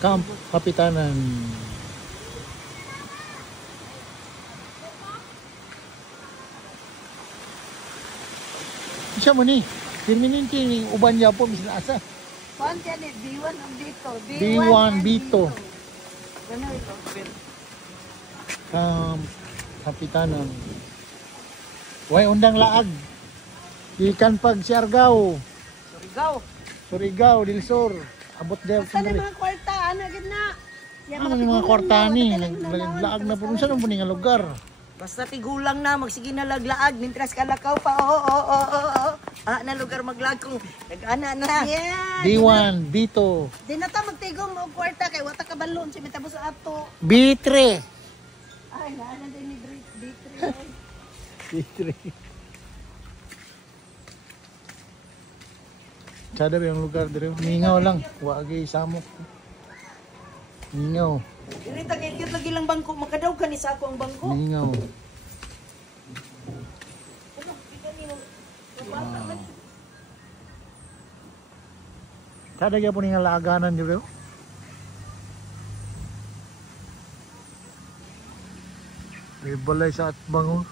Camp Kapitanan. Siya mo ni, permanente ni uban niya po misna asa. Kuan dyan eh, B1 ang dito. B1, B2. Ganun ito. Camp Kapitanan. Way undang laag. Ikan pag Siargao. Surigao del Sur. Abot der Basta na mga kwarta, ano gid na. Ano yung mga kwarta ni? Laag na po. Saan mo nga lugar? Basta tigulang na, magsige na laglaag, mintras kalakaw pa, oo. Na lugar maglagkong, nag-ana na. Yeah. B1, B2. Di na ta magtigom mo kwarta, kay wata ka balon, si mitabo sa ato. B3. Ay, naana din ni B3. B3. Sada ba yung lugar dire? Mingaw lang. Wagi samok. Mingaw. Dili ta kay cute lagi lang bangko, makadaw ka ni sa ako ang bangko. Mingaw. Ano, kita ni mo. Sada gyud po nga laaganan dire. May balay sa Atbang.